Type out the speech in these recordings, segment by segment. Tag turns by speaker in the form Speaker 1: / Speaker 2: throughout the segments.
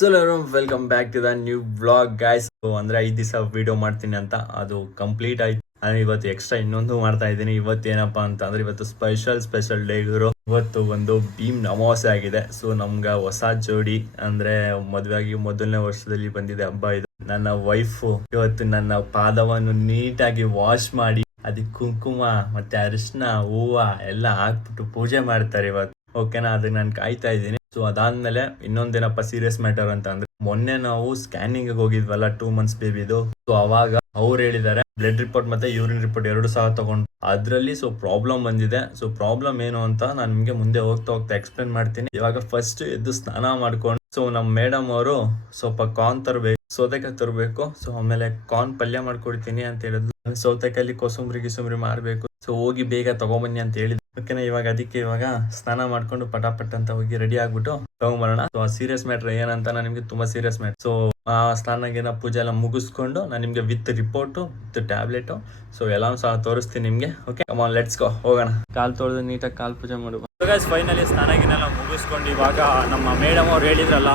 Speaker 1: So welcome back to the new vlog guys ಅಂದ್ರೆ ಐದು ದಿವಸ ವಿಡಿಯೋ ಮಾಡ್ತೀನಿ ಅಂತ. ಅದು ಕಂಪ್ಲೀಟ್ ಆಯ್ತು. ನಾನು ಇವತ್ತು ಎಕ್ಸ್ಟ್ರಾ ಇನ್ನೊಂದು ಮಾಡ್ತಾ ಇದ್ದೀನಿ. ಇವತ್ತು ಏನಪ್ಪಾ ಅಂತ ಅಂದ್ರೆ ಇವತ್ತು ಸ್ಪೆಷಲ್ ಸ್ಪೆಷಲ್ ಡೇ ಗುರು. ಇವತ್ತು ಒಂದು ಭೀಮ್ ಅಮಾವಾಸ್ಯೆ ಆಗಿದೆ. ಸೊ ನಮ್ಗೆ ಹೊಸ ಜೋಡಿ, ಅಂದ್ರೆ ಮದುವೆ ಆಗಿ ಮೊದಲನೇ ವರ್ಷದಲ್ಲಿ ಬಂದಿದೆ ಹಬ್ಬ ಇದು. ನನ್ನ ವೈಫು ಇವತ್ತು ನನ್ನ ಪಾದವನ್ನು ನೀಟಾಗಿ ವಾಶ್ ಮಾಡಿ, ಅದಕ್ಕೆ ಕುಂಕುಮ ಮತ್ತೆ ಅರಿಶಿನ, ಹೂವ ಎಲ್ಲ ಹಾಕ್ಬಿಟ್ಟು ಪೂಜೆ ಮಾಡ್ತಾರೆ ಇವತ್ತು. ಓಕೆನಾ ಅದಕ್ಕೆ ನಾನು ಕಾಯ್ತಾ ಇದ್ದೀನಿ. ಸೊ ಅದಾದ್ಮೇಲೆ ಇನ್ನೊಂದೇನಪ್ಪ ಸೀರಿಯಸ್ ಮ್ಯಾಟರ್ ಅಂತ ಅಂದ್ರೆ ಮೊನ್ನೆ ನಾವು ಸ್ಕ್ಯಾನಿಂಗ್ ಹೋಗಿದ್ವಲ್ಲ ಟೂ ಮಂತ್ಸ್ ಬೇಬಿದು ಸೊ ಅವಾಗ ಅವ್ರು ಹೇಳಿದ್ದಾರೆ ಬ್ಲಡ್ ರಿಪೋರ್ಟ್ ಮತ್ತೆ ಯೂರಿನ್ ರಿಪೋರ್ಟ್ ಎರಡು ಸಹ ತಗೊಂಡು. ಅದ್ರಲ್ಲಿ ಸೊ ಪ್ರಾಬ್ಲಮ್ ಬಂದಿದೆ. ಸೊ ಪ್ರಾಬ್ಲಮ್ ಏನು ಅಂತ ನಾನು ನಿಮ್ಗೆ ಮುಂದೆ ಹೋಗ್ತಾ ಹೋಗ್ತಾ ಎಕ್ಸ್ಪ್ಲೇನ್ ಮಾಡ್ತೀನಿ. ಇವಾಗ ಫಸ್ಟ್ ಎದ್ದು ಸ್ನಾನ ಮಾಡ್ಕೊಂಡು ಸೊ ನಮ್ ಮೇಡಮ್ ಅವರು ಸ್ವಲ್ಪ ಕಾರ್ನ್ ತರಬೇಕು, ಸೌತೆಕಾಯಿ ತರಬೇಕು. ಸೊ ಆಮೇಲೆ ಕಾರ್ನ್ ಪಲ್ಯ ಮಾಡ್ಕೊಡ್ತೀನಿ ಅಂತ ಹೇಳಿದ್ಲು ಸೌತೆಕಾಯಿ ಕೋಸಂಬರಿ ಗಿಸಂಬರಿ ಮಾಡ್ಬೇಕು. ಸೊ ಹೋಗಿ ಬೇಗ ತಗೊಂಬನ್ನಿ ಅಂತ ಹೇಳಿದ್ರು. ಓಕೆನಾ ಇವಾಗ ಅದಕ್ಕೆ ಇವಾಗ ಸ್ನಾನ ಮಾಡ್ಕೊಂಡು ಪಟಾಪಟ್ ಅಂತ ಹೋಗಿ ರೆಡಿ ಆಗ್ಬಿಟ್ಟು ತಗೊಂಬರೋಣ ಸೊ ಆ ಸೀರಿಯಸ್ ಮ್ಯಾಟ್ರ್ ಏನಂತ ನಾನು ನಿಮ್ಗೆ ತುಂಬಾ ಸೀರಿಯಸ್ ಮ್ಯಾಟರ್ ಸೊ ಆ ಸ್ನಾನಗಿನ ಪೂಜೆ ಎಲ್ಲ ಮುಗಿಸ್ಕೊಂಡು ನಾನು ನಿಮ್ಗೆ with report with tablet so ಎಲ್ಲಾನು ಸಹ ತೋರಿಸ್ತೀನಿ ನಿಮ್ಗೆ. ಓಕೆ ಲೆಟ್ಸ್ ಗೋ ಹೋಗೋಣ. ಕಾಲ್ ತೊಳೆದು ನೀಟಾಗಿ ಕಾಲ್ ಪೂಜೆ ಮಾಡುವ. ಫೈನಲಿ ಸ್ನಾನಗಿನೆಲ್ಲ ಮುಗಿಸ್ಕೊಂಡು ಇವಾಗ ನಮ್ಮ ಮೇಡಮ್ ಅವ್ರು ಹೇಳಿದ್ರಲ್ಲ,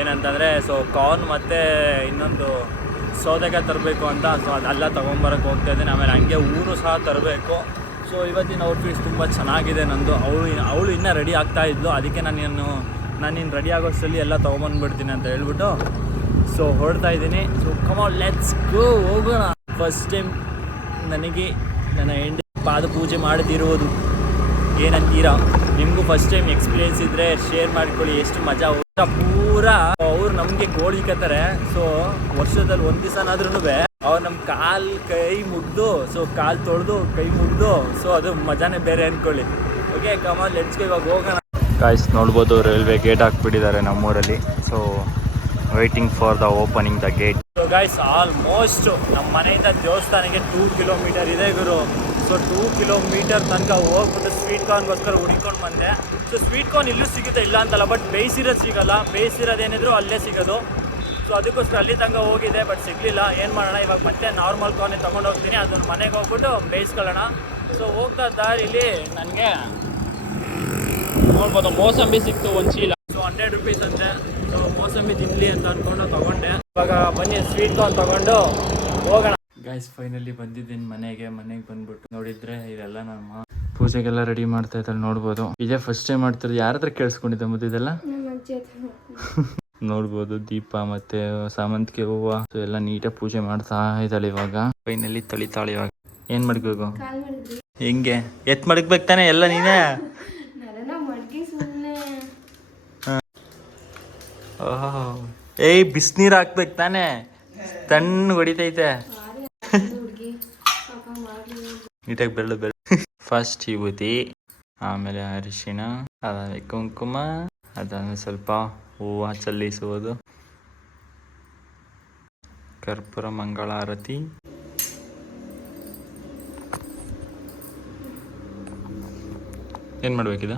Speaker 1: ಏನಂತಂದ್ರೆ ಸೊ ಕಾರ್ನ್ ಮತ್ತೆ ಇನ್ನೊಂದು ಸೌದೆಕಾಯಿ ತರಬೇಕು ಅಂತ. ಸೊ ಅದೆಲ್ಲ ತೊಗೊಂಬರಕ್ಕೆ ಹೋಗ್ತಾ ಇದ್ದೀನಿ. ಆಮೇಲೆ ಹಂಗೆ ಊರು ಸಹ ತರಬೇಕು. ಸೊ ಇವತ್ತಿನ ಔಟ್ಫಿಟ್ಸ್ ತುಂಬ ಚೆನ್ನಾಗಿದೆ ನಂದು. ಅವಳು ಅವಳು ಇನ್ನೂ ರೆಡಿ ಆಗ್ತಾ ಇದ್ಲು. ಅದಕ್ಕೆ ನಾನು ಇನ್ನು ನಾನು ಇನ್ನು ರೆಡಿ ಆಗೋಷ್ಟರಲ್ಲಿ ಎಲ್ಲ ತೊಗೊಂಬಂದ್ಬಿಡ್ತೀನಿ ಅಂತ ಹೇಳ್ಬಿಟ್ಟು ಸೊ ಹೊರಡ್ತಾ ಇದ್ದೀನಿ. ಸೊ ಕಮಾನ್ ಲೆಟ್ಸ್ ಗೋ ಹೋಗೋಣ. ಫಸ್ಟ್ ಟೈಮ್ ನನಗೆ ನನ್ನ ಹೆಂಡ ಪಾದ ಪೂಜೆ ಮಾಡದಿರೋದು ಏನಂತೀರಾ ನಿಮಗೂ ಫಸ್ಟ್ ಟೈಮ್ ಎಕ್ಸ್ಪೀರಿಯನ್ಸ್ ಇದ್ರೆ ಶೇರ್ ಮಾಡ್ಕೊಳ್ಳಿ ಎಷ್ಟು ಮಜಾ. ಊಟ ಪೂರಾ ಅವ್ರು ನಮಗೆ ಗೋಳಿಕತ್ತಾರೆ ಸೊ ವರ್ಷದಲ್ಲಿ ಒಂದ್ ದಿವಸನಾದ್ರೂ ಅವ್ರು ನಮ್ಮ ಕಾಲ್ ಕೈ ಮುಗ್ದು ಸೊ ಕಾಲ್ ತೊಳೆದು ಕೈ ಮುಗ್ದು ಸೊ ಅದು ಮಜಾನೇ ಬೇರೆ ಅನ್ಕೊಳ್ಳಿ. ಓಕೆ ಕಮಲ್ ಲೆಟ್ಸ್ಗೆ ಇವಾಗ ಹೋಗೋಣ. ಗಾಯ್ಸ್ ನೋಡ್ಬೋದು ರೈಲ್ವೆ ಗೇಟ್ ಹಾಕ್ಬಿಟ್ಟಿದ್ದಾರೆ ನಮ್ಮೂರಲ್ಲಿ. So waiting for the opening the gate so guys almost ನಮ್ಮ ಮನೆಯಿಂದ ದೇವಸ್ಥಾನಕ್ಕೆ ಟೂ ಕಿಲೋಮೀಟರ್ ಇದೆ ಗುರು. ಸೊ ಟೂ ಕಿಲೋಮೀಟರ್ ತನಕ ಹೋಗ್ಬಿಟ್ಟು ಸ್ವೀಟ್ ಕಾರ್ನ್ಗೋಸ್ಕರ ಹುಡ್ಕೊಂಡು ಬಂದೆ. ಸೊ ಸ್ವೀಟ್ ಕಾರ್ನ್ ಇಲ್ಲೂ ಸಿಗುತ್ತೆ, ಇಲ್ಲ ಅಂತಲ್ಲ ಬಟ್ ಬೇಯಿಸಿರೋದು ಸಿಗಲ್ಲ. ಬೇಯಿಸಿರೋದೇನಿದ್ರು ಅಲ್ಲೇ ಸಿಗೋದು. ಸೊ ಅದಕ್ಕೋಸ್ಕರ ಅಲ್ಲಿ ತನಕ ಹೋಗಿದೆ ಬಟ್ ಸಿಗಲಿಲ್ಲ. ಏನು ಮಾಡೋಣ, ಇವಾಗ ಮತ್ತೆ ನಾರ್ಮಲ್ ಕಾರ್ನೇ ತೊಗೊಂಡು ಹೋಗ್ತೀನಿ. ಅದನ್ನು ಮನೆಗೆ ಹೋಗ್ಬಿಟ್ಟು ಬೇಯಿಸ್ಕೊಳ್ಳೋಣ. ಸೊ ಹೋಗ್ತಾ ದಾರಿಲಿ ನನಗೆ ನೋಡ್ಬೋದು, ಮೋಸಂಬಿ ಸಿಕ್ತು ಒಂದು ಚೀಲ ಸೊ ಹಂಡ್ರೆಡ್ ರುಪೀಸ್ ಅಂತೆ. ಸೊ ಮೋಸಂಬಿ ತಿನ್ಲಿ ಅಂತ ಅಂದ್ಕೊಂಡು ತೊಗೊಂಡೆ. ಇವಾಗ ಬನ್ನಿ ಸ್ವೀಟ್ ಕಾರ್ನ್ ತೊಗೊಂಡು ಹೋಗೋಣ. ಗೈಸ್ ಫೈನಲಿ ಬಂದಿದ್ದೀನಿ ಮನೆಗೆ ಮನೆಗೆ ಬಂದ್ಬಿಟ್ಟು ನೋಡಿದ್ರೆ ಇದೆಲ್ಲ ನಮ್ಮ ಪೂಜೆಗೆಲ್ಲ ರೆಡಿ ಮಾಡ್ತಾ ಇದ್ದಾರೆ ನೋಡ್ಬೋದು. ಇದೇ ಫಸ್ಟ್ ಟೈಮ್ ಮಾಡ್ತಿರೋದು ಯಾರ ಹತ್ರ ಕೇಳಿಸ್ಕೊಂಡಿದ್ದೆ ಮತ್ತೆ ಇದೆಲ್ಲ? ನೋಡ್ಬೋದು ದೀಪ ಮತ್ತೆ ಸಾಮಂತಿಗೆ ಹೂವು. ಸೊ ಎಲ್ಲ ನೀಟಾಗಿ ಪೂಜೆ ಮಾಡ್ತಾ ಇದ್ದಾಳೆ ಇವಾಗ. ಫೈನಲಿ ತಳಿತಾಳೆ ಇವಾಗ. ಏನ್ ಮಾಡ್ಬೇಕು
Speaker 2: ಕಾಲ್
Speaker 1: ಹೆಂಗೆ? ಎತ್ ಮಡಗ್ಬೇಕು ತಾನೆ ಎಲ್ಲ ನೀನೇ? ಓಹೋ. ಏಯ್ ಬಿಸಿನೀರು ಹಾಕ್ಬೇಕು ತಾನೆ? ತಣ್ಣ ಹೊಡಿತೈತೆ. ನೀಟಾಗಿ ಬೆಳ್ಳು ಬೆಳ್ಳು ಫಸ್ಟ್ ವಿಭೂತಿ ಆಮೇಲೆ ಅರಿಶಿಣ ಅದಾದ್ಮೇಲೆ ಕುಂಕುಮ ಅದಾದ್ಮೇಲೆ ಸ್ವಲ್ಪ ಹೂವು ಚಲ್ಲಿಸುವುದು. ಕರ್ಪೂರ ಮಂಗಳಾರತಿ ಏನು ಮಾಡ್ಬೇಕಿದ?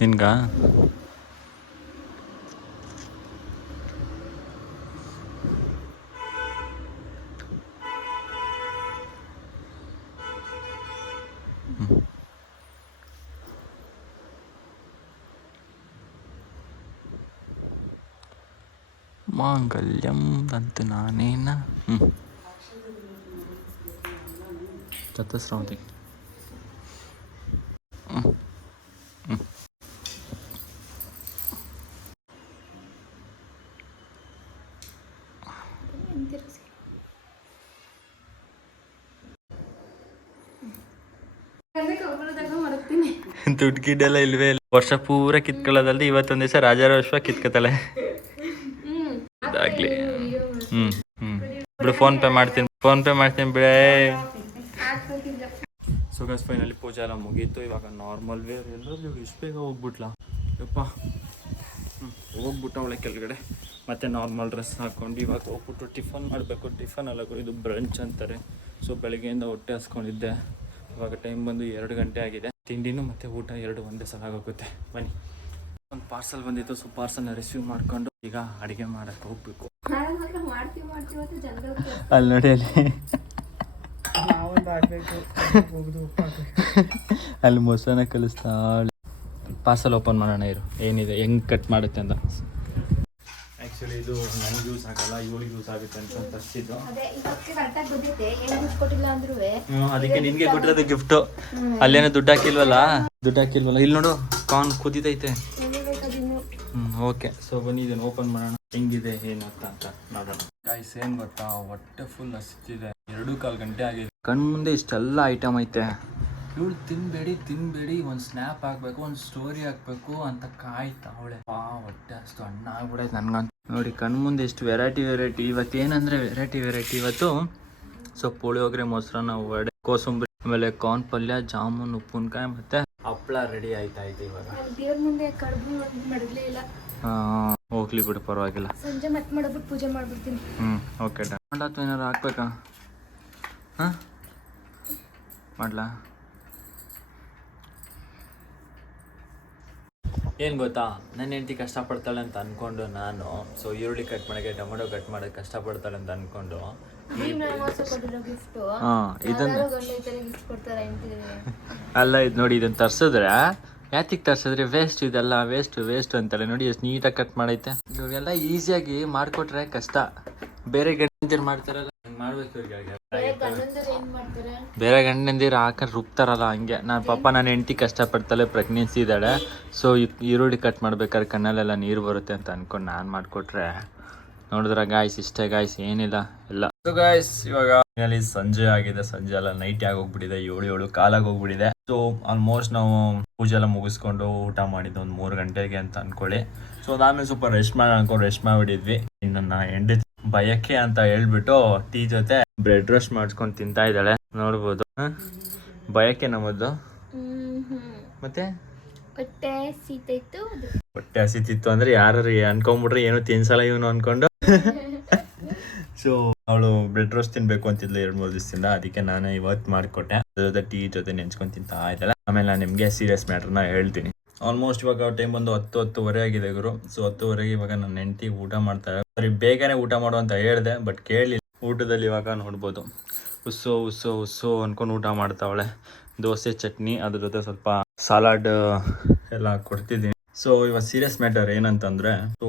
Speaker 1: ನಿನ್ಗ? ಮಾಂಗಲ್ಯಂ ದಂತು ನಾನೇನ ಹ್ಞೂ ಚತಸ್ರಾವತಿ ದುಡ್ಡು ಗಿಡ್ಡೆಲ್ಲ ಇಲ್ವೇ? ಇಲ್ಲ ವರ್ಷ ಪೂರ ಕಿತ್ಕೊಳ್ಳೋದಲ್ದೆ ಇವತ್ತೊಂದು ದಿವಸ ರಾಜಾರೋಶ್ವ ಕಿತ್ಕೊತಾಳೆ.
Speaker 2: ವಿಡಿಯೋ
Speaker 1: ಹ್ಮ್ ಹ್ಮ್. ಬಿಡು ಫೋನ್ ಪೇ ಮಾಡ್ತೀನಿ ಫೋನ್ ಪೇ ಮಾಡ್ತೀನಿ ಬಿಡೇ. ಸೊ ಗಸ್ ಫೈನಲಿ ಪೂಜೆ ಎಲ್ಲ ಮುಗೀತು. ಇವಾಗ ನಾರ್ಮಲ್ ವೇರ್ ಎಲ್ಲರೂ ಇಷ್ಟು ಬೇಗ ಹೋಗ್ಬಿಟ್ಲ? ಯಪ್ಪ. ಹ್ಞೂ ಹೋಗ್ಬಿಟ್ಟ ಅವಳೆ ಕೆಳಗಡೆ. ಮತ್ತು ನಾರ್ಮಲ್ ಡ್ರೆಸ್ ಹಾಕೊಂಡು ಇವಾಗ ಹೋಗ್ಬಿಟ್ಟು ಟಿಫನ್ ಮಾಡಬೇಕು. ಟಿಫನ್ ಅಲ್ಲ ಇದು ಬ್ರಂಚ್ ಅಂತಾರೆ. ಸೊ ಬೆಳಗ್ಗೆಯಿಂದ ಹೊಟ್ಟೆ ಹಸ್ಕೊಂಡಿದ್ದೆ. ಇವಾಗ ಟೈಮ್ ಬಂದು ಎರಡು ಗಂಟೆ ಆಗಿದೆ. ತಿಂಡಿನೂ ಮತ್ತು ಊಟ ಎರಡು ಒಂದೇ ಸಲ ಆಗೋಗುತ್ತೆ. ಬನ್ನಿ. ಒಂದು ಪಾರ್ಸಲ್ ಬಂದಿತ್ತು. ಸೊ ಪಾರ್ಸಲ್ನ ರಿಸೀವ್ ಮಾಡ್ಕೊಂಡು ಈಗ ಅಡಿಗೆ ಮಾಡಕ್ಕೆ ಹೋಗ್ಬೇಕು. ಅಲ್ಲಿ ನೋಡಿ ಅಲ್ಲಿ. ಅಲ್ಲಿ ಮೊಸರನ್ನ ಕಲಿಸ್ತಾ ಪಾರ್ಸಲ್ ಓಪನ್ ಮಾಡೋಣ ಇರು. ಏನಿದೆ ಹೆಂಗ್ ಕಟ್ ಮಾಡುತ್ತೆ ಅಂತ. ಆ್ಯಕ್ಚುಲಿ ಇದು ನನಗೆ ಯೂಸ್ ಆಗಲ್ಲ ಇವಳಿಗೆ ಯೂಸ್ ಆಗುತ್ತೆ ಅಂತ ತರಿಸಿದ್ದು. ಅದಕ್ಕೆ ನಿನ್ಗೆ ಕೊಟ್ಟಿರೋದು ಗಿಫ್ಟು ಅಲ್ಲೇನೋ ದುಡ್ಡು ಹಾಕಿಲ್ವಲ್ಲ? ದುಡ್ಡು ಹಾಕಿಲ್ವಲ್ಲ? ಇಲ್ಲಿ ನೋಡು ಕಾನ್ ಕುದಿತೈತೆ. ಓಕೆ ಸೊ ಬನ್ನಿ, ಇದನ್ನು ಓಪನ್ ಮಾಡೋಣ. ಹೆಂಗಿದೆ ಏನಂತ ಅಂತ ನೋಡೋಣ. ಗಾಯ್ಸ್ ಏನ್ ಗೊತ್ತಾ? ಹೊಟ್ಟೆ ಫುಲ್ ಹಸಿತಿದೆ. ಎರಡು ಕಾಲ್ ಗಂಟೆ ಆಗಿದೆ. ಕಣ್ ಮುಂದೆ ಇಷ್ಟೆಲ್ಲ ಐಟಮ್ ಐತೆ. ಇವಳು ತಿನ್ಬೇಡಿ ತಿನ್ಬೇಡಿ, ಒಂದು ಸ್ನ್ಯಾಪ್ ಹಾಕ್ಬೇಕು, ಒಂದು ಸ್ಟೋರಿ ಹಾಕ್ಬೇಕು ಅಂತ ಕಾಯ್ತಾ ಅವಳೆ. ಆ ಹೊಟ್ಟೆ ಅಷ್ಟು ಅಣ್ಣ ಆಗ್ಬಿಡೈತೆ ನನ್ಗಂತ. ನೋಡಿ, ಕಣ್ ಮುಂದೆ ಎಷ್ಟು ವೆರೈಟಿ ವೆರೈಟಿ ಇವತ್ತು ಏನಂದ್ರೆ ವೆರೈಟಿ ವೆರೈಟಿ ಇವತ್ತು ಸೊ ಪುಳಿಯೋಗರೆ, ಮೊಸರನ್ನ, ವಡೆ, ಕೋಸಂಬರಿ. ಆಮೇಲೆ ಕಾರ್ನ್ ಪಲ್ಯ ಜಾಮೂನ್ ಉಪ್ಪಿನಕಾಯಿ ಮತ್ತೆ ಹಪ್ಪಳ ರೆಡಿ ಆಯ್ತಾ ಐತೆ ಇವಾಗ?
Speaker 2: ದೇವ್ರ ಮುಂದೆ ಕಡುಬು ಒಂದು ಮಡಗ್ಲೇ ಇಲ್ಲ.
Speaker 1: ಹೋಗ್ಲಿ ಬಿಡು ಪರವಾಗಿಲ್ಲ.
Speaker 2: ಸಂಜೆ ಮತ್ತೆ ಮಾಡ್ಬಿಟ್ಟು ಪೂಜೆ ಮಾಡ್ಬಿಡ್ತೀನಿ.
Speaker 1: ಹ್ಞೂ ಓಕೆ ಡನ್ ಅಥವಾ ಏನಾರು ಹಾಕ್ಬೇಕಾ? ಹಾಂ? ಮಾಡ್ಲಾ? ಏನು ಗೊತ್ತಾ? ನನ್ನ ಹೆಂಡತಿ ಕಷ್ಟಪಡ್ತಾಳೆ ಅಂತ ಅಂದ್ಕೊಂಡು ನಾನು ಸೊ ಈರುಳ್ಳಿ ಕಟ್ ಮಾಡೋಕ್ಕೆ ಟೊಮೆಟೊ ಕಟ್ ಮಾಡೋಕ್ಕೆ ಕಷ್ಟಪಡ್ತಾಳೆ ಅಂತ ಅಂದ್ಕೊಂಡು ಹಾಂ ಇದನ್ನು. ಅಲ್ಲ ಇದು ನೋಡಿ ಇದನ್ನು ತರ್ಸಿದ್ರೆ ಯಾತಿಗೆ ತರ್ಸಿದ್ರೆ ವೇಸ್ಟ್ ಇದೆಲ್ಲ ವೇಸ್ಟ್ ವೇಸ್ಟ್ ಅಂತಾರೆ ನೋಡಿ ಎಷ್ಟು ನೀಟಾಗಿ ಕಟ್ ಮಾಡೈತೆ. ಇವಾಗೆಲ್ಲ ಈಸಿಯಾಗಿ ಮಾಡಿಕೊಟ್ರೆ ಕಷ್ಟ. ಬೇರೆ ಗಂಡಂದಿರು ಮಾಡ್ತಾರಲ್ಲ ಹಂಗೆ ಮಾಡ್ಬೇಕು ಇವ್ರಿಗೆ ಬೇರೆ ಗಂಡಂದಿರು ಹಾಕೊಂಡು ರುಬ್ತಾರಲ್ಲ ಹಂಗೆ. ನಾನು ಪಾಪ ನನ್ನ ಹೆಂಡತಿ ಕಷ್ಟಪಡ್ತಾಳೆ ಪ್ರೆಗ್ನೆನ್ಸಿ ಇದ್ದಾಳೆ. ಸೊ ಈರುಳ್ಳಿ ಕಟ್ ಮಾಡ್ಬೇಕಾದ್ರೆ ಕಣ್ಣಲ್ಲೆಲ್ಲ ನೀರು ಬರುತ್ತೆ ಅಂತ ಅನ್ಕೊಂಡು ನಾನು ಮಾಡಿಕೊಟ್ರೆ. ನೋಡಿದ್ರ ಗಾಯ್ಸ್ ಇಷ್ಟೇ ಗಾಯ್ಸ್ ಏನಿಲ್ಲ ಎಲ್ಲ. ಸೊ ಗಾಯ್ಸ್ ಇವಾಗ ಸಂಜೆ ಆಗಿದೆ. ಸಂಜೆ ಎಲ್ಲ ನೈಟ್ ಆಗೋಗ್ಬಿಟ್ಟಿದೆ ಏಳು ಏಳು ಕಾಲಾಗಿ ಹೋಗ್ಬಿಟ್ಟಿದೆ. ಸೊ ಆಲ್ಮೋಸ್ಟ್ ನಾವು ಪೂಜೆ ಎಲ್ಲ ಮುಗಿಸ್ಕೊಂಡು ಊಟ ಮಾಡಿದ್ದು ಒಂದು ಮೂರು ಗಂಟೆಗೆ ಅಂತ ಅನ್ಕೊಳ್ಳಿ. ಸೊ ಅದಾದ್ಮೇಲೆ ಸ್ವಲ್ಪ ರೆಸ್ಟ್ ಮಾಡಿ ಅನ್ಕೊಂಡು ರೆಸ್ಟ್ ಮಾಡಿಬಿಟ್ಟಿದ್ವಿ. ನನ್ನ ಹೆಂಡತಿ ಭಯಕ್ಕೆ ಅಂತ ಹೇಳ್ಬಿಟ್ಟು ಟೀ ಜೊತೆ ಬ್ರೆಡ್ ರೋಸ್ಟ್ ಮಾಡ್ಸ್ಕೊಂಡು ತಿಂತಾ ಇದ್ದಾಳೆ. ನೋಡ್ಬೋದು. ಬಯಕೆ ಭಯಕ್ಕೆ ನಮ್ಮದು ಮತ್ತೆ?
Speaker 2: ಹೊಟ್ಟೆ
Speaker 1: ಹಸಿತಿತ್ತು. ಅಂದ್ರೆ ಯಾರು ಅನ್ಕೊಂಡ್ಬಿಟ್ರೆ ಏನು ತಿನ್ಸಲ್ಲ ಇವನು ಅನ್ಕೊಂಡು. ಸೊ ಅವಳು ಬ್ರೆಡ್ ರೋಸ್ಟ್ ತಿನ್ಬೇಕು ಅಂತಿದ್ಲು ಎರಡ್ ಮೂರು ದಿವಸದಿಂದ. ಅದಕ್ಕೆ ನಾನು ಇವತ್ತು ಮಾಡ್ಕೊಟ್ಟೆ. ಅದ್ರ ಜೊತೆ ಟೀ ಜೊತೆ ನೆಂಚ್ಕೊಂಡು ತಿಂತಾ ಇದ್ದಲ್ಲ ಆಮೇಲೆ ನಾನು ನಿಮಗೆ ಸೀರಿಯಸ್ ಮ್ಯಾಟ್ರನ್ನ ಹೇಳ್ತೀನಿ. ಆಲ್ಮೋಸ್ಟ್ ಇವಾಗ ಟೈಮ್ ಬಂದು ಹತ್ತು, ಹತ್ತುವರೆ ಆಗಿದೆ ಗುರು. ಸೊ ಹತ್ತುವರೆಗೆ ಇವಾಗ ನನ್ನ ಹೆಂಡತಿ ಊಟ ಮಾಡ್ತಾರೆ ಸರಿ, ಬೇಗನೆ ಊಟ ಮಾಡು ಅಂತ ಹೇಳಿದೆ ಬಟ್ ಕೇಳಲಿಲ್ಲ ಊಟದಲ್ಲಿ ಇವಾಗ ನೋಡ್ಬೋದು. ಉಸ್ಸು ಉಸ್ಸು ಉಸ್ಸು ಅನ್ಕೊಂಡು ಊಟ ಮಾಡ್ತಾವಳೆ. ದೋಸೆ, ಚಟ್ನಿ, ಅದ್ರ ಜೊತೆ ಸ್ವಲ್ಪ ಸಲಾಡ್ ಎಲ್ಲ ಕೊಡ್ತಿದ್ದೀನಿ. ಸೊ ಇವಾಗ ಸೀರಿಯಸ್ ಮ್ಯಾಟರ್ ಏನಂತಂದ್ರೆ ಸೊ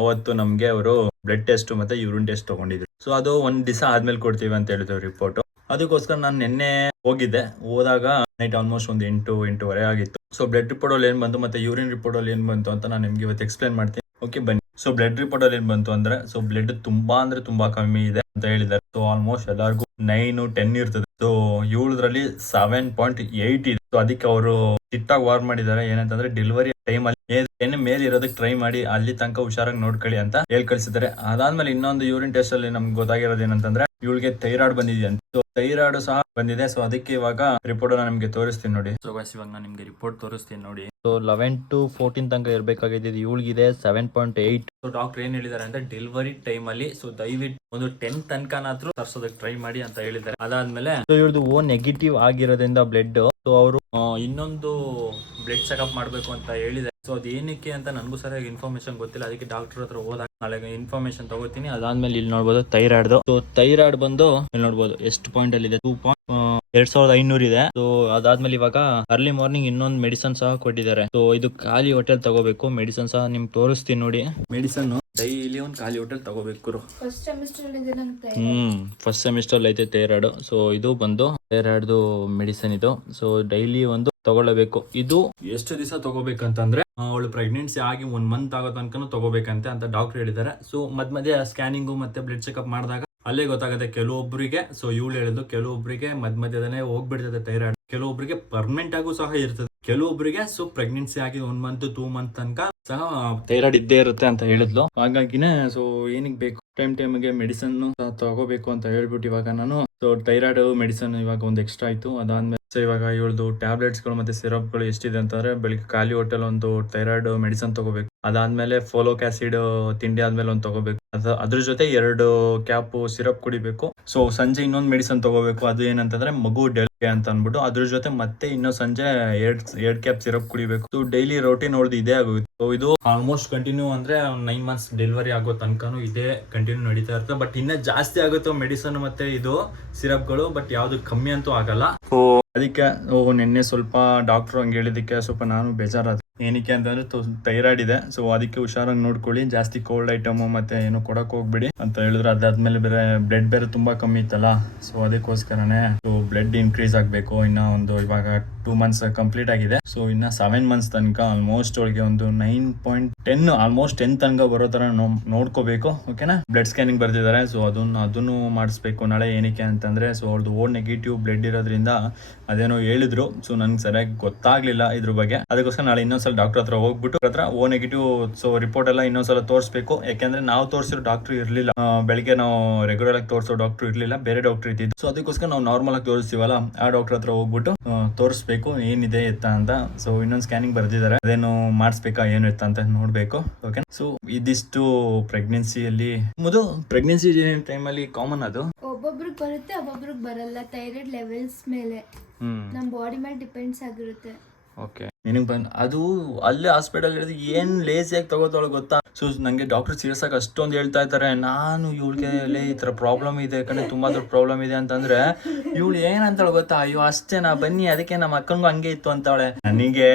Speaker 1: ಅವತ್ತು ನಮಗೆ ಅವರು ಬ್ಲಡ್ ಟೆಸ್ಟ್ ಮತ್ತೆ ಯೂರಿನ್ ಟೆಸ್ಟ್ ತಗೊಂಡಿದ್ರು. ಸೊ ಅದು ಒಂದ್ ದಿವಸ ಆದ್ಮೇಲೆ ಕೊಡ್ತೀವಿ ಅಂತ ಹೇಳಿದ್ರು ರಿಪೋರ್ಟ್ ಅದಕ್ಕೋಸ್ಕರ ನಾನು ನಿನ್ನೆ ಹೋಗಿದ್ದೆ. ಹೋದಾಗ ನೈಟ್ ಆಲ್ಮೋಸ್ಟ್ ಒಂದು ಎಂಟು, ಎಂಟೂವರೆ ಆಗಿತ್ತು. ಸೊ ಬ್ಲಡ್ ರಿಪೋರ್ಟ್ ಅಲ್ಲಿ ಏನ್ ಬಂತು ಮತ್ತೆ ಯೂರಿನ್ ರಿಪೋರ್ಟ್ ಅಲ್ಲಿ ಏನ್ ಬಂತು ಅಂತ ನಾನು ನಿಮ್ಗೆ ಇವತ್ತು ಎಕ್ಸ್ಪ್ಲೇನ್ ಮಾಡ್ತೀನಿ. ಓಕೆ ಬನ್ನಿ. ಸೊ ಬ್ಲಡ್ ರಿಪೋರ್ಟ್ ಅಲ್ಲಿ ಏನ್ ಬಂತು ಅಂದ್ರೆ ಸೊ ಬ್ಲಡ್ ತುಂಬಾ ಅಂದ್ರೆ ತುಂಬಾ ಕಮ್ಮಿ ಇದೆ ಅಂತ ಹೇಳಿದ್ದಾರೆ. ಸೊ ಆಲ್ಮೋಸ್ಟ್ ಎಲ್ಲರಿಗೂ ನೈನ್ ಟೆನ್ ಇರ್ತದೆ. ಸೊ ಇವಳದ್ರಲ್ಲಿ ಸೆವೆನ್ ಪಾಯಿಂಟ್ ಏಟ್ ಇದೆ. ಸೊ ಅದಕ್ಕೆ ಅವರು ಚಿಟ್ಟಾಗಿ ವಾರ್ ಮಾಡಿದ್ದಾರೆ. ಏನಂತಂದ್ರೆ ಡೆಲಿವರಿ ಟೈಮ್ ಅಲ್ಲಿ ಏನು ಮೇಲೆ ಇರೋದಕ್ಕೆ ಟ್ರೈ ಮಾಡಿ, ಅಲ್ಲಿ ತನಕ ಹುಷಾರಾಗಿ ನೋಡ್ಕೊಳ್ಳಿ ಅಂತ ಹೇಳ್ ಕಳಿಸಿದ್ದಾರೆ. ಅದಾದ್ಮೇಲೆ ಇನ್ನೊಂದು ಯೂರಿನ್ ಟೆಸ್ಟ್ ಅಲ್ಲಿ ನಮ್ಗೆ ಗೊತ್ತಾಗಿರೋದು ಏನಂತಂದ್ರೆ, ಇವಳಿಗೆ ಥೈರಾಯ್ಡ್ ಬಂದಿದೆ ಅಂತ ಥೈರಾಯ್ಡ್ ಸಹ ಬಂದಿದೆ. ಸೊ ಅದಕ್ಕೆ ಇವಾಗ ರಿಪೋರ್ಟ್ ನಿಮ್ಗೆ ತೋರಿಸ್ತೀನಿ ನೋಡಿ. ಸೊ ಇವಾಗ ನಾನು ನಿಮ್ಗೆ ರಿಪೋರ್ಟ್ ತೋರಿಸ್ತೀನಿ ನೋಡಿ. ಸೊ ಲೆವೆನ್ ಟು ಫೋರ್ಟೀನ್ ತನಕ ಇರಬೇಕಾಗಿದ್ದು ಇವಳಿಗಿದೆ seven point eight so doctor ಏನ್ ಹೇಳಿದ್ದಾರೆ ಅಂದ್ರೆ ಡೆಲಿವರಿ ಟೈಮ್ ಅಲ್ಲಿ ಸೊ ದಯವಿಟ್ಟು ಒಂದು ಟೆನ್ ತನಕನಾದ್ರೂ ತರ್ಸೋದಕ್ಕೆ ಟ್ರೈ ಮಾಡಿ ಅಂತ ಹೇಳಿದ್ದಾರೆ. ಅದಾದ್ಮೇಲೆ ಸೊ ಇವ್ರದ್ದು ಓ ನೆಗೆಟಿವ್ ಆಗಿರೋದ್ರಿಂದ ಬ್ಲಡ್ ಸೊ ಅವರು ಇನ್ನೊಂದು ಬ್ಲಡ್ ಚೆಕಪ್ ಮಾಡಬೇಕು ಅಂತ ಹೇಳಿದ್ದಾರೆ. ಸೊ ಅದೇನಕ್ಕೆ ಅಂತ ನನಗೂ ಸರಿಯಾಗಿ ಇನ್ಫಾರ್ಮೇಶನ್ ಗೊತ್ತಿಲ್ಲ. ಅದಕ್ಕೆ ಡಾಕ್ಟರ್ ಹತ್ರ ಹೋದಾಗ ನಾಳೆ ಇನ್ಫಾರ್ಮೇಶನ್ ತಗೋತೀನಿ. ಅದಾದ್ಮೇಲೆ ಇಲ್ಲಿ ನೋಡ್ಬೋದು ಥೈರಾಯ್ಡ್ ಸೊ ಥೈರಾಯ್ಡ್ ಬಂದು ಇಲ್ಲಿ ನೋಡ್ಬೋದು ಎಷ್ಟು ಪಾಯಿಂಟ್ ಅಲ್ಲಿ ಇದೆ ಟೂ ಪಾಯಿಂಟ್ ಎರಡ್ ಸಾವಿರದ ಐನೂರು ಇದೆ. ಸೊ ಅದಾದ್ಮೇಲೆ ಇವಾಗ ಅರ್ಲಿ ಮಾರ್ನಿಂಗ್ ಇನ್ನೊಂದು ಮೆಡಿಸನ್ ಸಹ ಕೊಟ್ಟಿದ್ದಾರೆ. ಸೊ ಇದು ಖಾಲಿ ಹೋಟೆಲ್ ತಗೋಬೇಕು. ಮೆಡಿಸನ್ ಸಹ ನಿಮ್ ತೋರಿಸ್ತೀನಿ ನೋಡಿ. ಮೆಡಿಸನ್ ಡೈಲಿ ಒಂದು ಖಾಲಿ ಹೋಟೆಲ್ ತಗೋಬೇಕು ಹ್ಮ್ ಫಸ್ಟ್ ಸೆಮಿಸ್ಟರ್ ಐತೆ ಥೈರಾಯ್ಡ್ ಸೊ ಇದು ಬಂದು ತೇರಾಡ್ದು ಮೆಡಿಸನ್ ಇದು. ಸೊ ಡೈಲಿ ಒಂದು ತಗೊಳ್ಳಬೇಕು. ಇದು ಎಷ್ಟು ದಿವಸ ತಗೋಬೇಕಂತಂದ್ರೆ ಅವಳು ಪ್ರೆಗ್ನೆನ್ಸಿ ಆಗಿ ಒಂದ್ ಮಂತ್ ಆಗೋ ತನಕ ತಗೋಬೇಕಂತೆ ಅಂತ ಡಾಕ್ಟರ್ ಹೇಳಿದ್ದಾರೆ. ಸೊ ಮಧ್ಯ ಮಧ್ಯೆ ಸ್ಕ್ಯಾನಿಂಗು ಮತ್ತೆ ಬ್ಲಡ್ ಚೆಕ್ಅಪ್ ಮಾಡಿದಾಗ ಅಲ್ಲೇ ಗೊತ್ತಾಗುತ್ತೆ ಕೆಲವೊಬ್ಬರಿಗೆ ಸೊ ಇವಳು ಹೇಳಿದ್ದು ಕೆಲವೊಬ್ಬರಿಗೆ ಮಧ್ಯ ಮಧ್ಯದನೇ ಹೋಗ್ಬಿಡ್ತದೆ ಥೈರಾಯ್ಡ್ ಕೆಲವೊಬ್ಬರಿಗೆ ಪರ್ಮನೆಂಟ್ ಆಗೂ ಸಹ ಇರ್ತದೆ. ಕೆಲವೊಬ್ಬರಿಗೆ ಸೊ ಪ್ರೆಗ್ನೆನ್ಸಿ ಆಗಿ ಒನ್ ಮಂತ್ ಟೂ ಮಂತ್ ತನಕ ಸಹ ಥೈರಾಯ್ಡ್ ಇದ್ದೇ ಇರುತ್ತೆ ಅಂತ ಹೇಳಿದ್ಲು. ಹಾಗಾಗಿನೇ ಸೊ ಏನಿಗೆ ಬೇಕು? ಟೈಮ್ ಟೈಮ್ಗೆ ಮೆಡಿಸನ್ ತಗೋಬೇಕು ಅಂತ ಹೇಳ್ಬಿಟ್ಟು ಇವಾಗ ನಾನು. ಸೊ ಥೈರಾಯ್ಡ್ ಮೆಡಿಸನ್ ಇವಾಗ ಒಂದು ಎಕ್ಸ್ಟ್ರಾ ಆಯ್ತು. ಅದಾದ್ಮೇಲೆ ಸೊ ಇವಾಗ ಇವಳದು ಟ್ಯಾಬ್ಲೆಟ್ಸ್ಗಳು ಮತ್ತೆ ಸಿರಪ್ಗಳು ಎಷ್ಟಿದೆ ಅಂತಂದ್ರೆ ಬೆಳಿಗ್ಗೆ ಖಾಲಿ ಹೋಟೆಲ್ ಒಂದು ಥೈರಾಯ್ಡ್ ಮೆಡಿಸನ್ ತಗೋಬೇಕು. ಅದಾದ್ಮೇಲೆ ಫೋಲೋಕ್ ಆಸಿಡ್ ತಿಂಡಿ ಆದ್ಮೇಲೆ ಒಂದು ತಗೋಬೇಕು. ಅದರ ಅದ್ರ ಜೊತೆ ಎರಡು ಕ್ಯಾಪ್ ಸಿರಪ್ ಕುಡಿಬೇಕು. ಸೊ ಸಂಜೆ ಇನ್ನೊಂದು ಮೆಡಿಸನ್ ತಗೋಬೇಕು. ಅದು ಏನಂತಂದ್ರೆ ಮಗು ಡೆಲ್ಗೆ ಅಂತ ಅನ್ಬಿಟ್ಟು ಅದ್ರ ಜೊತೆ ಮತ್ತೆ ಇನ್ನೂ ಸಂಜೆ ಎರಡ್ ಎರಡ್ ಕ್ಯಾಪ್ ಸಿರಪ್ ಕುಡಿಬೇಕು. ಸೊ ಡೈಲಿ ರೋಟೀನ್ ಹೊಡೆದು ಇದೇ ಸೊ ಇದು ಆಲ್ಮೋಸ್ಟ್ ಕಂಟಿನ್ಯೂ ಅಂದ್ರೆ ನೈನ್ ಮಂತ್ಸ್ ಡೆಲಿವರಿ ಆಗೋ ತನಕನೂ ಇದೇ ಕಂಟಿನ್ಯೂ ನಡೀತಾ ಇರುತ್ತೆ. ಬಟ್ ಇನ್ನ ಜಾಸ್ತಿ ಆಗುತ್ತೋ ಮೆಡಿಸನ್ ಮತ್ತೆ ಇದು ಸಿರಪ್ಗಳು ಬಟ್ ಯಾವ್ದು ಕಮ್ಮಿ ಅಂತೂ ಆಗಲ್ಲ. ಸೊ ಅದಕ್ಕೆ ಓ ನಿನ್ನೆ ಸ್ವಲ್ಪ ಡಾಕ್ಟರ್ ಹಂಗೆ ಹೇಳಿದಕ್ಕೆ ಸ್ವಲ್ಪ ನಾನು ಬೇಜಾರಾದ. ಏನಕ್ಕೆ ಅಂತಂದ್ರೆ ಥೈರಾಯ್ಡ್ ಇದೆ ಸೊ ಅದಕ್ಕೆ ಹುಷಾರಾಗಿ ನೋಡ್ಕೊಳ್ಳಿ. ಜಾಸ್ತಿ ಕೋಲ್ಡ್ ಐಟಮ್ ಮತ್ತೆ ಏನು ಕೊಡಕ್ ಹೋಗ್ಬೇಡಿ ಅಂತ ಹೇಳಿದ್ರು. ಅದಾದ್ಮೇಲೆ ಬೇರೆ ಬ್ಲಡ್ ಬೇರೆ ತುಂಬಾ ಕಮ್ಮಿ ಇತ್ತಲ್ಲ? ಸೊ ಅದಕ್ಕೋಸ್ಕರನೇ ಸೊ ಬ್ಲಡ್ ಇನ್ಕ್ರೀಸ್ ಆಗಬೇಕು. ಇನ್ನ ಒಂದು ಇವಾಗ ಟೂ ಮಂತ್ಸ್ ಕಂಪ್ಲೀಟ್ ಆಗಿದೆ. ಸೊ ಇನ್ನ ಸೆವೆನ್ ಮಂತ್ಸ್ ತನಕ ಆಲ್ಮೋಸ್ಟ್ ಅವಳಿಗೆ ಒಂದು nine point ten almost ten ತನಕ ಬರೋ ತರ ನೋಡ್ಕೋಬೇಕು. ಓಕೆನಾ ಬ್ಲಡ್ ಸ್ಕ್ಯಾನಿಂಗ್ ಬರ್ತಿದ್ದಾರೆ ಸೊ ಅದನ್ನ, ಅದನ್ನು ಮಾಡಿಸ್ಬೇಕು. ನಾಳೆ ಏನಕ್ಕೆ ಅಂತಂದ್ರೆ ಸೊ ಅವ್ರದ್ದು ಓ ನೆಗೆಟಿವ್ ಬ್ಲಡ್ ಇರೋದ್ರಿಂದ ಅದೇನೋ ಹೇಳಿದ್ರು. ಸೊ ನನ್ಗೆ ಸರಿಯಾಗಿ ಗೊತ್ತಾಗ್ಲಿಲ್ಲ ಇದ್ರ ಬಗ್ಗೆ. ಅದಕ್ಕೋಸ್ಕರ ನಾಳೆ ಇನ್ನೊಂದ್ಸಲ ಡಾಕ್ಟರ್ ಹತ್ರ ಹೋಗ್ಬಿಟ್ಟು ಹತ್ರ ಓ ನೆಗೆಟಿವ್ ಸೊ ರಿಪೋರ್ಟ್ ಎಲ್ಲ ಇನ್ನೊಂದ್ಸಲ ತೋರಿಸ್ಬೇಕು. ಯಾಕೆಂದ್ರೆ ನಾವು ತೋರಿಸಿರೋ ಡಾಕ್ಟರ್ ಇರ್ಲಿಲ್ಲ. ಬೆಳಿಗ್ಗೆ ನಾವು ರೆಗ್ಯುಲರ್ ಆಗಿ ತೋರಿಸೋ ಡಾಕ್ಟರ್ ಇರ್ಲಿಲ್ಲ. ಬೇರೆ ಡಾಕ್ಟರ್ ಇದ್ದಿದ್ದು. ಸೊ ಅದಕ್ಕೋಸ್ಕರ ನಾವು ನಾರ್ಮಲ್ ಆಗಿ ತೋರಿಸ್ತೀವಲ್ಲ ಆ ಡಾಕ್ಟರ್ ಹತ್ರ ಹೋಗ್ಬಿಟ್ಟು ತೋರಿಸ್ಬೇಕು. ಏನಿದೆ ಎತ್ತ ಅಂತ. ಸೊ ಇನ್ನೊಂದು ಸ್ಕ್ಯಾನಿಂಗ್ ಬರ್ದಿದ್ದಾರೆ ಅದೇನು ಮಾಡಿಸ್ಬೇಕಾ ಏನು ಎತ್ತ ಅಂತ ನೋಡ್ಬೇಕು. ಓಕೆ ಸೊ ಇದಿಷ್ಟು ಪ್ರೆಗ್ನೆನ್ಸಿಯಲ್ಲಿ ಮುದು ಪ್ರೆಗ್ನೆನ್ಸಿ ಟೈಮಲ್ಲಿ ಕಾಮನ್ ಅದು?
Speaker 2: ಒಬ್ಬೊಬ್ರಿಗೆ ಬರುತ್ತೆ ಒಬ್ಬೊಬ್ರಿಗೆ ಬರಲ್ಲ. ಥೈರಾಯ್ಡ್ ಲೆವೆಲ್ಸ್ ಮೇಲೆ. ನಮ್ಮ ಬಾಡಿ ಮೇಲೆ ಡಿಪೆಂಡ್ಸ್ ಆಗಿರುತ್ತೆ.
Speaker 1: ಓಕೆ ನಿನಗೆ ಬಂದ್ ಅದು ಅಲ್ಲೇ ಹಾಸ್ಪಿಟಲ್ ಹೇಳಿದ್ರೆ ಏನ್ ಲೇಸಿಯಾಗಿ ತಗೋತಾಳೆ ಗೊತ್ತಾ? ಸೊ ನಂಗೆ ಡಾಕ್ಟರ್ ಸೀರಿಯಸ್ ಆಗಿ ಅಷ್ಟೊಂದು ಹೇಳ್ತಾ ಇದ್ದಾರೆ. ನಾನು ಇವಳಿಗೆ ಈ ಥರ ಪ್ರಾಬ್ಲಮ್ ಇದೆ, ಕಣೆ, ತುಂಬಾ ದೊಡ್ಡ ಪ್ರಾಬ್ಲಮ್ ಇದೆ ಅಂತಂದ್ರೆ, ಇವಳು ಏನಂತಾಳೆ ಗೊತ್ತಾ? ಅಯ್ಯೋ ಅಷ್ಟೇ ನಾ ಬನ್ನಿ, ಅದಕ್ಕೆ ನಮ್ಮ ಅಕ್ಕನಿಗೂ ಹಂಗೆ ಇತ್ತು ಅಂತಾಳೆ. ನನಗೆ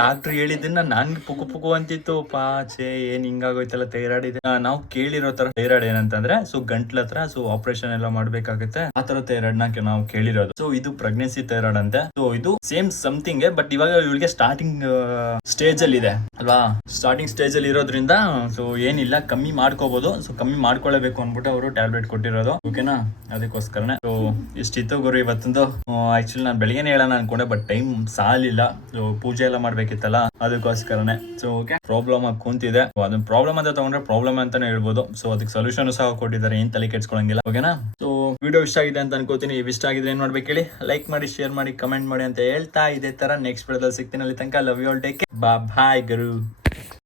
Speaker 1: ಡಾಕ್ಟರ್ ಹೇಳಿದ್ದನ್ನ ನನ್ಗೆ ಪುಕು ಪುಕು ಅಂತಿತ್ತು. ಪಾಚೆ ಏನ್ ಹಿಂಗಾಗೋಯ್ತಲ್ಲ ಥೈರಾಯ್ಡ್ ಇದೆ. ನಾವು ಕೇಳಿರೋ ತರ ಥೈರಾಯ್ಡ್ ಏನಂತಂದ್ರೆ ಸೊ ಗಂಟ್ಲ ಹತ್ರ ಸೊ ಆಪರೇಷನ್ ಎಲ್ಲ ಮಾಡಬೇಕಾಗುತ್ತೆ. ಆ ತರ ಥೈರಾಯ್ಡ್ನ ನಾವು ಕೇಳಿರೋದು. ಸೊ ಇದು ಪ್ರೆಗ್ನೆನ್ಸಿ ಥೈರಾಯ್ಡ್ ಅಂತೆ. ಸೊ ಇದು ಸೇಮ್ ಸಮಥಿಂಗ್ ಬಟ್ ಇವಾಗ ಇವಳಿಗೆ ಸ್ಟಾರ್ಟಿಂಗ್ ಸ್ಟೇಜ್ ಅಲ್ಲಿ ಇದೆ ಅಲ್ವಾ? ಸ್ಟಾರ್ಟಿಂಗ್ ಸ್ಟೇಜ್ ಅಲ್ಲಿ ಇರೋದ್ರಿಂದ ಸೊ ಏನಿಲ್ಲ, ಕಮ್ಮಿ ಮಾಡ್ಕೋಬಹುದು ಸೊ ಕಮ್ಮಿ ಮಾಡ್ಕೊಳ್ಳಬೇಕು ಅನ್ಬಿಟ್ಟು ಅವರು ಟ್ಯಾಬ್ಲೆಟ್ ಕೊಟ್ಟಿರೋದು. ಓಕೆನಾ ಅದಕ್ಕೋಸ್ಕರನೇ. ಸೊ ಇಷ್ಟಿತ್ತು ಗುರು ಇವತ್ತೊಂದು. ಆಕ್ಚುಲಿ ನಾನು ಬೆಳಿಗ್ಗೆನೆ ಹೇಳೋಣ ಅನ್ಕೊಂಡೆ ಬಟ್ ಟೈಮ್ ಸಾಲಿಲ್ಲ. ಸೊ ಪೂಜೆ ಎಲ್ಲ ಮಾಡ್ಬೇಕಿತ್ತಲ್ಲ, ಅದಕ್ಕೋಸ್ಕರನೇ. ಸೊ ಓಕೆ ಪ್ರಾಬ್ಲಮ್ ಆಗಿ ಕುಂತಿದೆ. ಅದನ್ನ ಪ್ರಾಬ್ಲಮ್ ಅಂತ ತಗೊಂಡ್ರೆ ಪ್ರಾಬ್ಲಮ್ ಅಂತಾನೆ ಹೇಳ್ಬೋದು. ಸೊ ಅದಕ್ಕೆ ಸೊಲ್ಯೂಷನ್ ಸಹ ಕೊಟ್ಟಿದ್ದಾರೆ, ಏನ್ ತಲೆ ಕೆಡ್ಸ್ಕೊಳಂಗಿಲ್ಲ. ಓಕೆನಾ ಸೊ ವಿಡಿಯೋ ಇಷ್ಟ ಆಗಿದೆ ಅಂತ ಅನ್ಕೋತೀನಿ. ಇಷ್ಟ ಆಗಿದ್ರೆ ಏನ್ ಮಾಡ್ಬೇಕು ಹೇಳಿ? ಲೈಕ್ ಮಾಡಿ ಶೇರ್ ಮಾಡಿ ಕಮೆಂಟ್ ಮಾಡಿ ಅಂತ ಹೇಳ್ತಾ ಇದೇ ತರ ನೆಕ್ಸ್ಟ್ ವಿಡಿಯೋದಲ್ಲಿ ಸಿಗ್ತೀನಿ. ಅಲ್ಲಿ ತನಕ love you all take bye Guru.